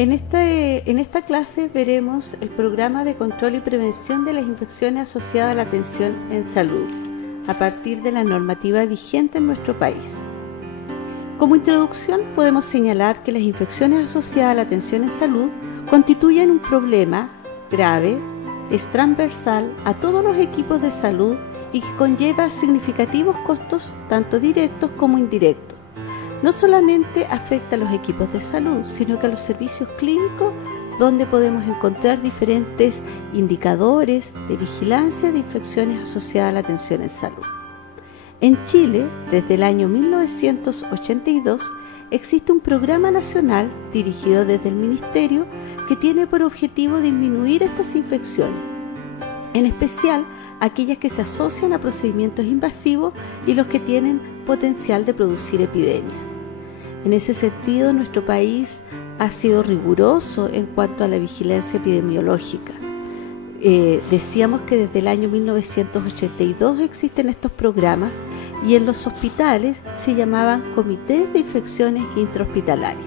En esta clase veremos el programa de control y prevención de las infecciones asociadas a la atención en salud, a partir de la normativa vigente en nuestro país. Como introducción, podemos señalar que las infecciones asociadas a la atención en salud constituyen un problema grave, es transversal a todos los equipos de salud y que conlleva significativos costos, tanto directos como indirectos. No solamente afecta a los equipos de salud, sino que a los servicios clínicos, donde podemos encontrar diferentes indicadores de vigilancia de infecciones asociadas a la atención en salud. En Chile, desde el año 1982, existe un programa nacional dirigido desde el Ministerio que tiene por objetivo disminuir estas infecciones, en especial aquellas que se asocian a procedimientos invasivos y los que tienen potencial de producir epidemias. En ese sentido, nuestro país ha sido riguroso en cuanto a la vigilancia epidemiológica. Decíamos que desde el año 1982 existen estos programas y en los hospitales se llamaban comités de infecciones intrahospitalarias.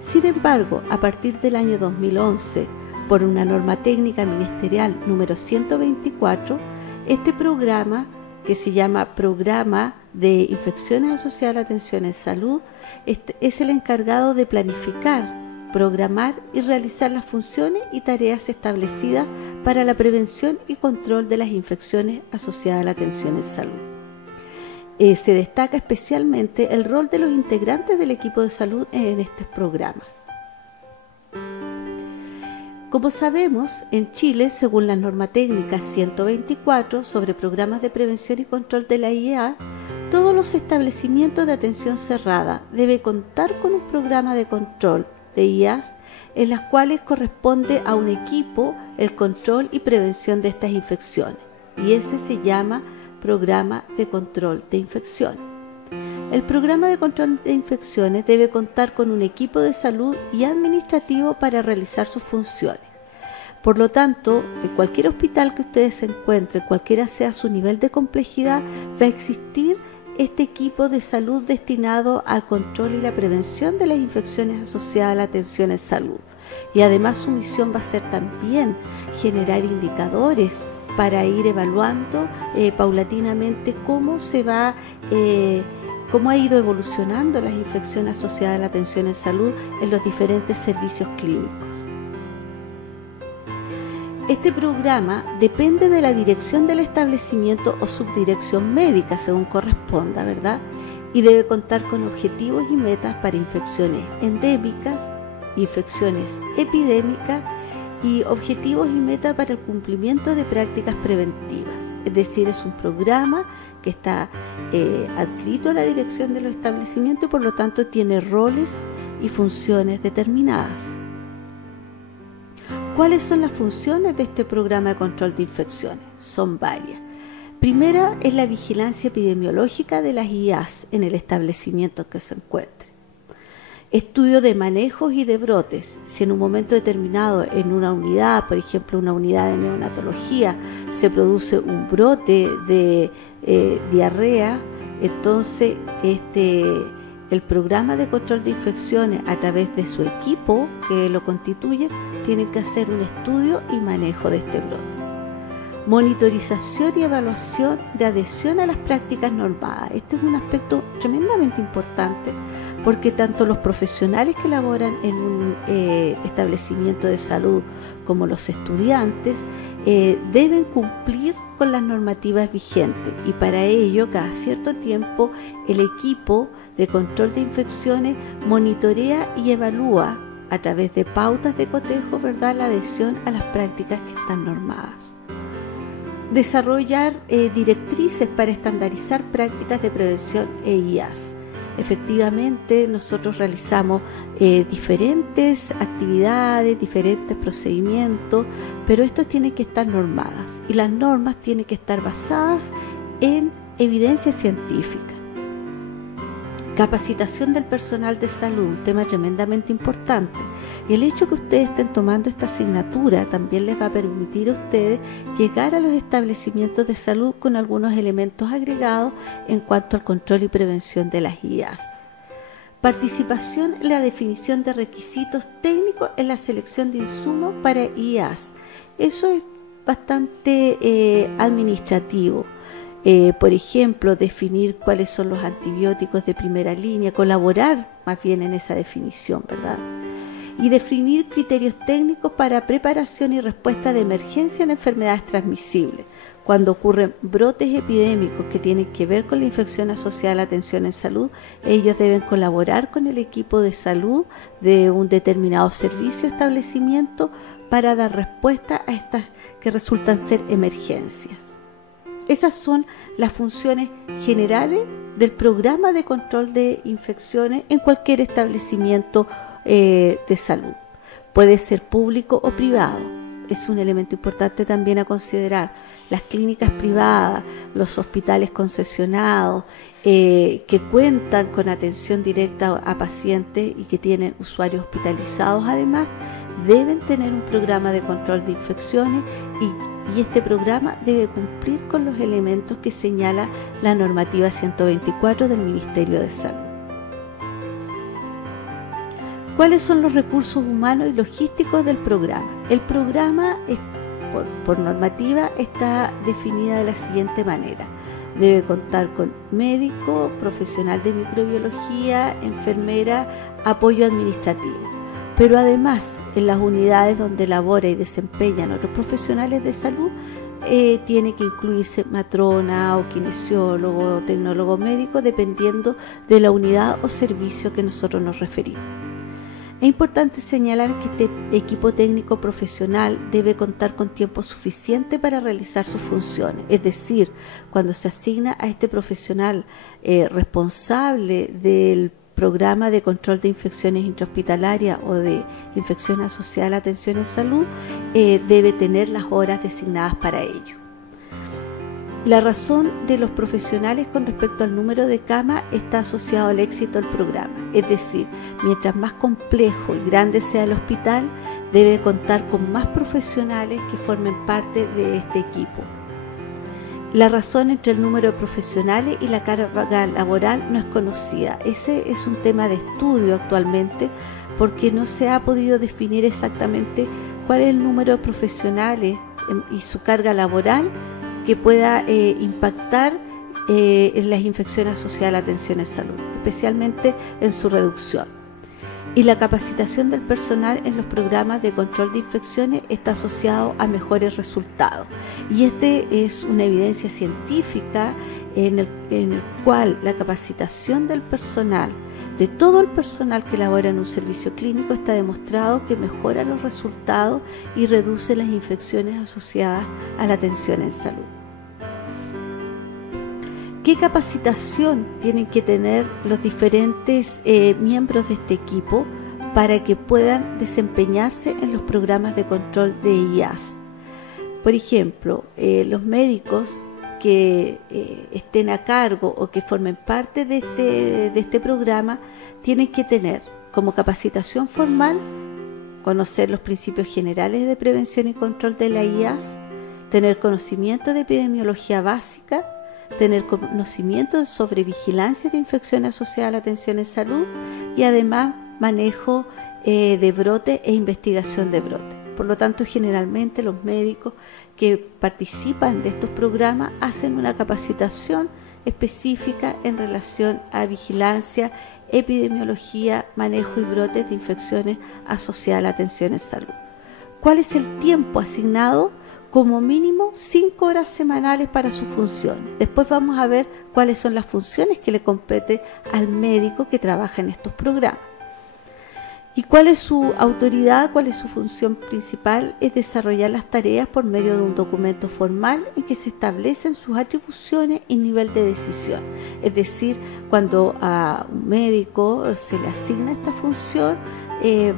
Sin embargo, a partir del año 2011, por una norma técnica ministerial número 124, este programa, que se llama Programa de Infecciones Asociadas a la Atención en Salud, es el encargado de planificar, programar y realizar las funciones y tareas establecidas para la prevención y control de las infecciones asociadas a la atención en salud. Se destaca especialmente el rol de los integrantes del equipo de salud en estos programas. Como sabemos, en Chile, según la norma técnica 124 sobre programas de prevención y control de la IEA, todos los establecimientos de atención cerrada deben contar con un programa de control de IAS, en las cuales corresponde a un equipo el control y prevención de estas infecciones, y ese se llama Programa de Control de Infecciones. El programa de control de infecciones debe contar con un equipo de salud y administrativo para realizar sus funciones. Por lo tanto, en cualquier hospital que ustedes se encuentren, cualquiera sea su nivel de complejidad, va a existir este equipo de salud destinado al control y la prevención de las infecciones asociadas a la atención en salud. Y además su misión va a ser también generar indicadores para ir evaluando paulatinamente cómo ha ido evolucionando las infecciones asociadas a la atención en salud en los diferentes servicios clínicos. Este programa depende de la dirección del establecimiento o subdirección médica, según corresponda, ¿verdad? Y debe contar con objetivos y metas para infecciones endémicas, infecciones epidémicas y objetivos y metas para el cumplimiento de prácticas preventivas. Es decir, es un programa que está adscrito a la dirección de los establecimientos y por lo tanto tiene roles y funciones determinadas. ¿Cuáles son las funciones de este programa de control de infecciones? Son varias. Primera es la vigilancia epidemiológica de las IAS en el establecimiento en que se encuentre. Estudio de manejos y de brotes. Si en un momento determinado en una unidad, por ejemplo una unidad de neonatología, se produce un brote de diarrea, entonces el programa de control de infecciones a través de su equipo que lo constituye tiene que hacer un estudio y manejo de este brote. Monitorización y evaluación de adhesión a las prácticas normadas. Este es un aspecto tremendamente importante porque tanto los profesionales que laboran en un establecimiento de salud como los estudiantes deben cumplir con las normativas vigentes y para ello cada cierto tiempo el equipo de control de infecciones monitorea y evalúa a través de pautas de cotejo, ¿verdad?, la adhesión a las prácticas que están normadas. Desarrollar directrices para estandarizar prácticas de prevención e IAS. Efectivamente, nosotros realizamos diferentes actividades, diferentes procedimientos, pero estos tienen que estar normadas y las normas tienen que estar basadas en evidencia científica. Capacitación del personal de salud, un tema tremendamente importante. Y el hecho que ustedes estén tomando esta asignatura también les va a permitir a ustedes llegar a los establecimientos de salud con algunos elementos agregados en cuanto al control y prevención de las IAS. Participación en la definición de requisitos técnicos en la selección de insumos para IAS. Eso es bastante administrativo. Por ejemplo, definir cuáles son los antibióticos de primera línea, colaborar más bien en esa definición, ¿verdad? Y definir criterios técnicos para preparación y respuesta de emergencia en enfermedades transmisibles. Cuando ocurren brotes epidémicos que tienen que ver con la infección asociada a la atención en salud, ellos deben colaborar con el equipo de salud de un determinado servicio o establecimiento para dar respuesta a estas que resultan ser emergencias. Esas son las funciones generales del programa de control de infecciones en cualquier establecimiento de salud. Puede ser público o privado. Es un elemento importante también a considerar. Las clínicas privadas, los hospitales concesionados, que cuentan con atención directa a pacientes y que tienen usuarios hospitalizados, además, deben tener un programa de control de infecciones y este programa debe cumplir con los elementos que señala la normativa 124 del Ministerio de Salud. ¿Cuáles son los recursos humanos y logísticos del programa? El programa, por normativa, está definida de la siguiente manera. Debe contar con médico, profesional de microbiología, enfermera, apoyo administrativo. Pero además, en las unidades donde labora y desempeñan otros profesionales de salud, tiene que incluirse matrona o kinesiólogo o tecnólogo médico, dependiendo de la unidad o servicio que nosotros nos referimos. Es importante señalar que este equipo técnico profesional debe contar con tiempo suficiente para realizar sus funciones. Es decir, cuando se asigna a este profesional responsable del programa de control de infecciones intrahospitalarias o de infecciones asociadas a la atención en salud, debe tener las horas designadas para ello. La razón de los profesionales con respecto al número de camas está asociado al éxito del programa. Es decir, mientras más complejo y grande sea el hospital, debe contar con más profesionales que formen parte de este equipo. La razón entre el número de profesionales y la carga laboral no es conocida. Ese es un tema de estudio actualmente porque no se ha podido definir exactamente cuál es el número de profesionales y su carga laboral que pueda impactar en las infecciones asociadas a la atención en salud, especialmente en su reducción. Y la capacitación del personal en los programas de control de infecciones está asociado a mejores resultados. Y este es una evidencia científica en el cual la capacitación del personal, de todo el personal que labora en un servicio clínico, está demostrado que mejora los resultados y reduce las infecciones asociadas a la atención en salud. ¿Qué capacitación tienen que tener los diferentes miembros de este equipo para que puedan desempeñarse en los programas de control de IAS? Por ejemplo, los médicos que estén a cargo o que formen parte de este programa tienen que tener como capacitación formal conocer los principios generales de prevención y control de la IAS, tener conocimiento de epidemiología básica, tener conocimiento sobre vigilancia de infecciones asociadas a la atención en salud y además manejo de brote e investigación de brote. Por lo tanto, generalmente los médicos que participan de estos programas hacen una capacitación específica en relación a vigilancia, epidemiología, manejo y brotes de infecciones asociadas a la atención en salud. ¿Cuál es el tiempo asignado? Como mínimo 5 horas semanales para sus funciones. Después vamos a ver cuáles son las funciones que le compete al médico que trabaja en estos programas. ¿Y cuál es su autoridad? ¿Cuál es su función principal? Es desarrollar las tareas por medio de un documento formal en que se establecen sus atribuciones y nivel de decisión. Es decir, cuando a un médico se le asigna esta función,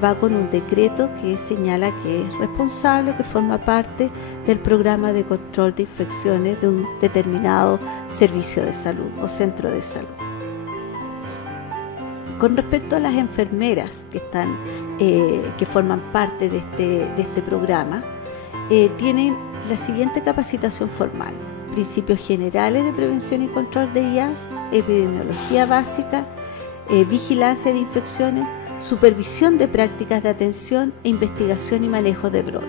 va con un decreto que señala que es responsable, que forma parte del programa de control de infecciones de un determinado servicio de salud o centro de salud. Con respecto a las enfermeras que forman parte de este programa, tienen la siguiente capacitación formal: principios generales de prevención y control de IAS, epidemiología básica, vigilancia de infecciones, supervisión de prácticas de atención e investigación y manejo de brotes.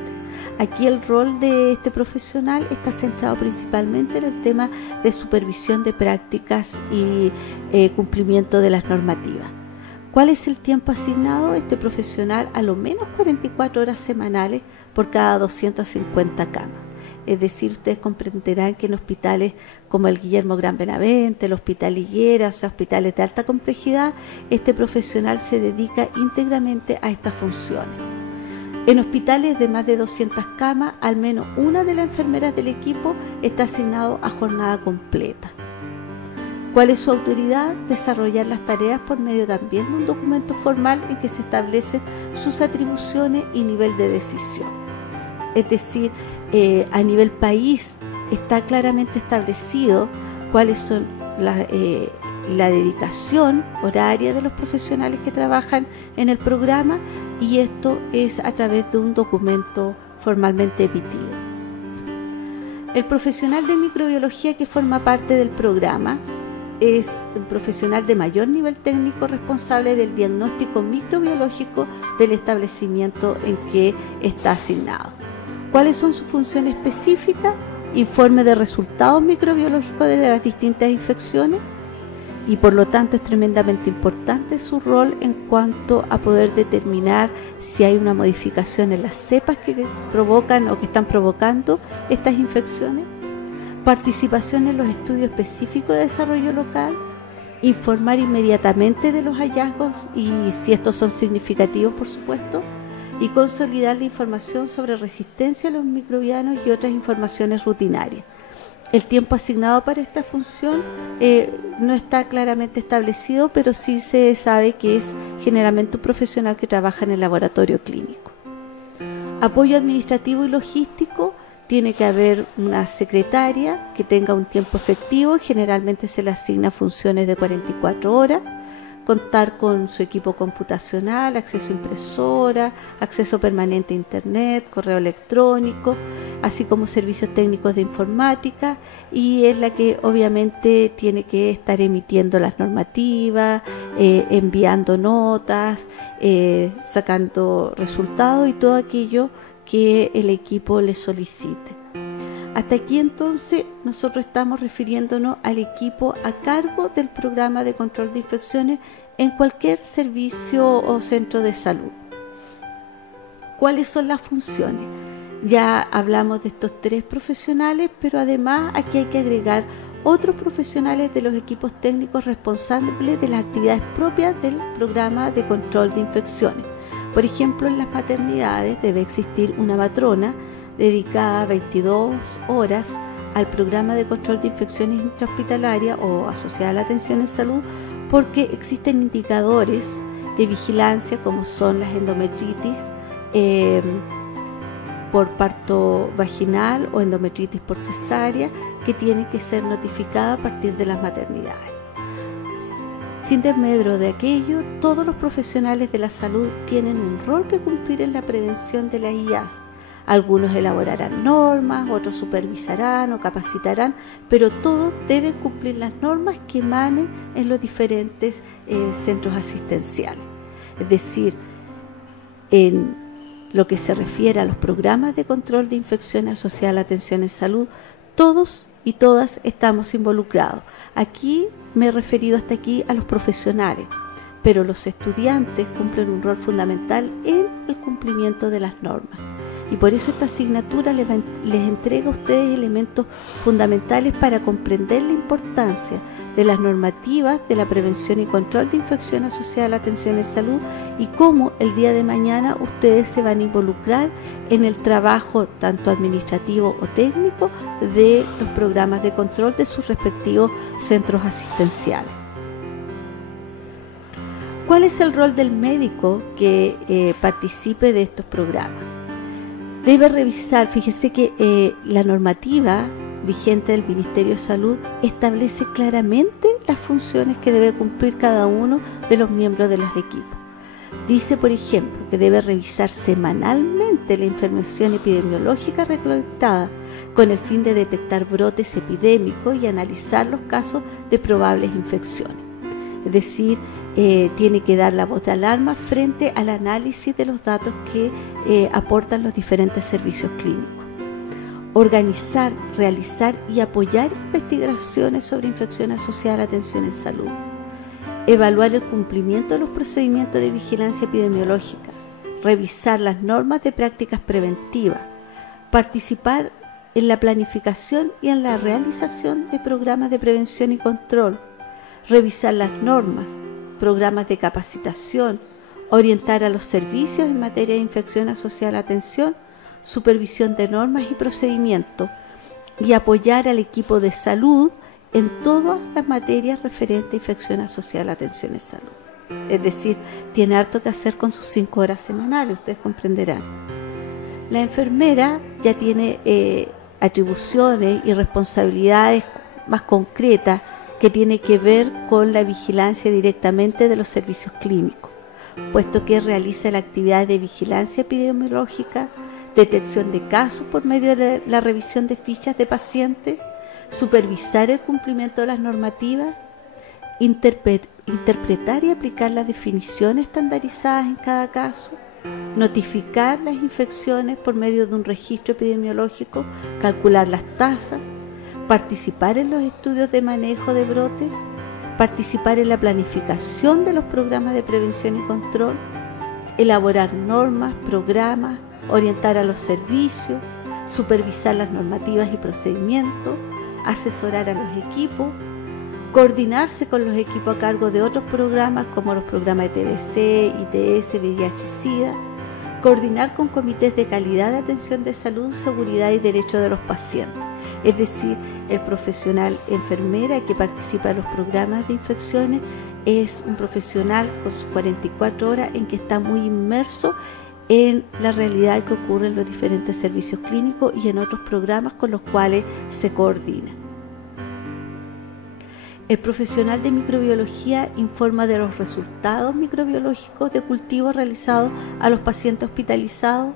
Aquí el rol de este profesional está centrado principalmente en el tema de supervisión de prácticas y cumplimiento de las normativas. ¿Cuál es el tiempo asignado? Este profesional a lo menos 44 horas semanales por cada 250 camas. Es decir, ustedes comprenderán que en hospitales como el Guillermo Gran Benavente, el Hospital Higuera, o sea, hospitales de alta complejidad, este profesional se dedica íntegramente a estas funciones. En hospitales de más de 200 camas, al menos una de las enfermeras del equipo está asignado a jornada completa. ¿Cuál es su autoridad? Desarrollar las tareas por medio también de un documento formal en que se establecen sus atribuciones y nivel de decisión. Es decir, a nivel país está claramente establecido cuáles son la dedicación horaria de los profesionales que trabajan en el programa, y esto es a través de un documento formalmente emitido. El profesional de microbiología que forma parte del programa es un profesional de mayor nivel técnico responsable del diagnóstico microbiológico del establecimiento en que está asignado. ¿Cuáles son sus funciones específicas? Informe de resultados microbiológicos de las distintas infecciones, y por lo tanto es tremendamente importante su rol en cuanto a poder determinar si hay una modificación en las cepas que provocan o que están provocando estas infecciones. Participación en los estudios específicos de desarrollo local, informar inmediatamente de los hallazgos y si estos son significativos, por supuesto, y consolidar la información sobre resistencia a los microbianos y otras informaciones rutinarias. El tiempo asignado para esta función no está claramente establecido, pero sí se sabe que es generalmente un profesional que trabaja en el laboratorio clínico. Apoyo administrativo y logístico. Tiene que haber una secretaria que tenga un tiempo efectivo, generalmente se le asigna funciones de 44 horas, contar con su equipo computacional, acceso a impresora, acceso permanente a internet, correo electrónico, así como servicios técnicos de informática, y es la que obviamente tiene que estar emitiendo las normativas, enviando notas, sacando resultados y todo aquello que el equipo le solicite. Hasta aquí entonces nosotros estamos refiriéndonos al equipo a cargo del programa de control de infecciones en cualquier servicio o centro de salud. ¿Cuáles son las funciones? Ya hablamos de estos 3 profesionales, pero además aquí hay que agregar otros profesionales de los equipos técnicos responsables de las actividades propias del programa de control de infecciones. Por ejemplo, en las maternidades debe existir una matrona dedicada 22 horas al programa de control de infecciones intrahospitalarias o asociada a la atención en salud, porque existen indicadores de vigilancia como son las endometritis por parto vaginal o endometritis por cesárea, que tienen que ser notificadas a partir de las maternidades. Sin desmedro de aquello, todos los profesionales de la salud tienen un rol que cumplir en la prevención de las IAS. Algunos elaborarán normas, otros supervisarán o capacitarán, pero todos deben cumplir las normas que emanen en los diferentes centros asistenciales. Es decir, en lo que se refiere a los programas de control de infecciones asociadas a la atención en salud, todos y todas estamos involucrados. Aquí me he referido hasta aquí a los profesionales, pero los estudiantes cumplen un rol fundamental en el cumplimiento de las normas. Y por eso esta asignatura les entrega a ustedes elementos fundamentales para comprender la importancia de las normativas de la prevención y control de infecciones asociadas a la atención en salud y cómo el día de mañana ustedes se van a involucrar en el trabajo tanto administrativo o técnico de los programas de control de sus respectivos centros asistenciales. ¿Cuál es el rol del médico que participe de estos programas? Debe revisar, fíjese que la normativa vigente del Ministerio de Salud establece claramente las funciones que debe cumplir cada uno de los miembros de los equipos. Dice, por ejemplo, que debe revisar semanalmente la información epidemiológica recolectada con el fin de detectar brotes epidémicos y analizar los casos de probables infecciones. Es decir, tiene que dar la voz de alarma frente al análisis de los datos que aportan los diferentes servicios clínicos. Organizar, realizar y apoyar investigaciones sobre infecciones asociadas a la atención en salud. Evaluar el cumplimiento de los procedimientos de vigilancia epidemiológica. Revisar las normas de prácticas preventivas. Participar en la planificación y en la realización de programas de prevención y control. Revisar las normas, programas de capacitación. Orientar a los servicios en materia de infección asociada a la atención, supervisión de normas y procedimientos, y apoyar al equipo de salud en todas las materias referentes a infección asociada a la atención en salud. Es decir, tiene harto que hacer con sus 5 horas semanales, ustedes comprenderán. La enfermera ya tiene atribuciones y responsabilidades más concretas que tiene que ver con la vigilancia directamente de los servicios clínicos, puesto que realiza la actividad de vigilancia epidemiológica, detección de casos por medio de la revisión de fichas de pacientes, supervisar el cumplimiento de las normativas, interpretar y aplicar las definiciones estandarizadas en cada caso, notificar las infecciones por medio de un registro epidemiológico, calcular las tasas, participar en los estudios de manejo de brotes, participar en la planificación de los programas de prevención y control, elaborar normas, programas, orientar a los servicios, supervisar las normativas y procedimientos, asesorar a los equipos, coordinarse con los equipos a cargo de otros programas como los programas de TBC, ITS, VIH-Sida, coordinar con comités de calidad de atención de salud, seguridad y derechos de los pacientes. Es decir, el profesional enfermera que participa en los programas de infecciones es un profesional con sus 44 horas en que está muy inmerso en la realidad que ocurre en los diferentes servicios clínicos y en otros programas con los cuales se coordina. El profesional de microbiología informa de los resultados microbiológicos de cultivos realizados a los pacientes hospitalizados,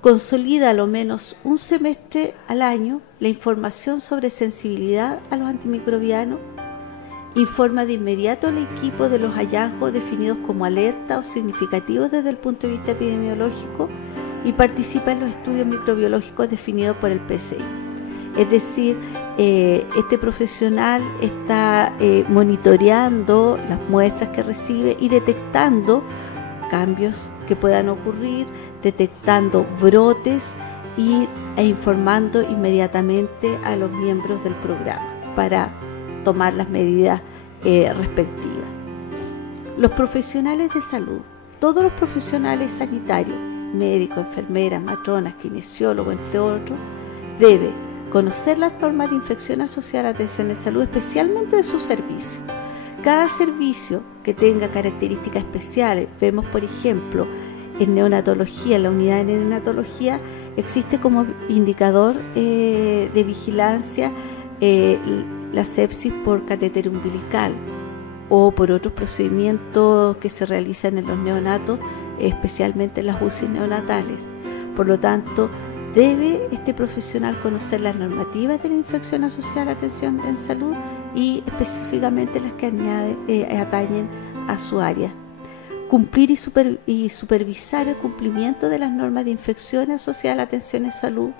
consolida a lo menos un semestre al año la información sobre sensibilidad a los antimicrobianos, informa de inmediato al equipo de los hallazgos definidos como alerta o significativos desde el punto de vista epidemiológico y participa en los estudios microbiológicos definidos por el PCI. Es decir, este profesional está monitoreando las muestras que recibe y detectando cambios que puedan ocurrir, detectando brotes e informando inmediatamente a los miembros del programa para tomar las medidas respectivas. Los profesionales de salud, todos los profesionales sanitarios, médicos, enfermeras, matronas, kinesiólogos, entre otros, deben conocer las normas de infección asociada a la atención en salud, especialmente de sus servicios. Cada servicio que tenga características especiales, vemos por ejemplo en neonatología, en la unidad de neonatología, existe como indicador de vigilancia la sepsis por catéter umbilical o por otros procedimientos que se realizan en los neonatos, especialmente en las UCI neonatales. Por lo tanto, debe este profesional conocer las normativas de la infección asociada a la atención en salud y específicamente las que atañen a su área. Cumplir y supervisar el cumplimiento de las normas de infección asociada a la atención en salud.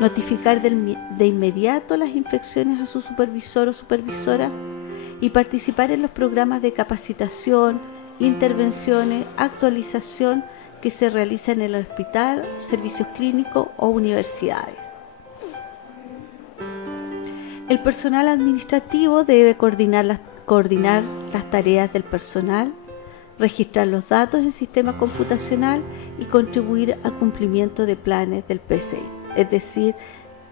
Notificar de inmediato las infecciones a su supervisor o supervisora y participar en los programas de capacitación, intervenciones, actualización que se realizan en el hospital, servicios clínicos o universidades. El personal administrativo debe coordinar las tareas del personal, registrar los datos en sistema computacional y contribuir al cumplimiento de planes del PCI. Es decir,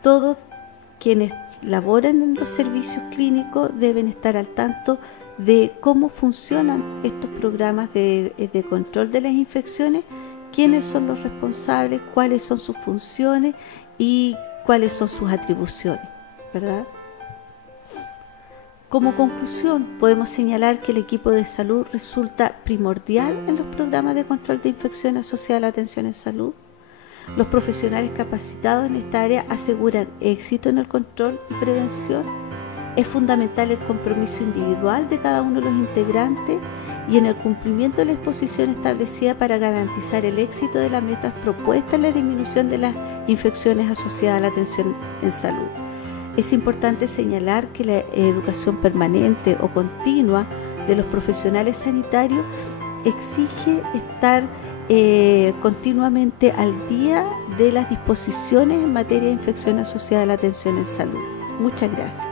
todos quienes laboran en los servicios clínicos deben estar al tanto de cómo funcionan estos programas de control de las infecciones, quiénes son los responsables, cuáles son sus funciones y cuáles son sus atribuciones, ¿verdad? Como conclusión, podemos señalar que el equipo de salud resulta primordial en los programas de control de infecciones asociadas a la atención en salud. Los profesionales capacitados en esta área aseguran éxito en el control y prevención. Es fundamental el compromiso individual de cada uno de los integrantes y en el cumplimiento de la exposición establecida para garantizar el éxito de las metas propuestas en la disminución de las infecciones asociadas a la atención en salud. Es importante señalar que la educación permanente o continua de los profesionales sanitarios exige estar continuamente al día de las disposiciones en materia de infección asociada a la atención en salud. Muchas gracias.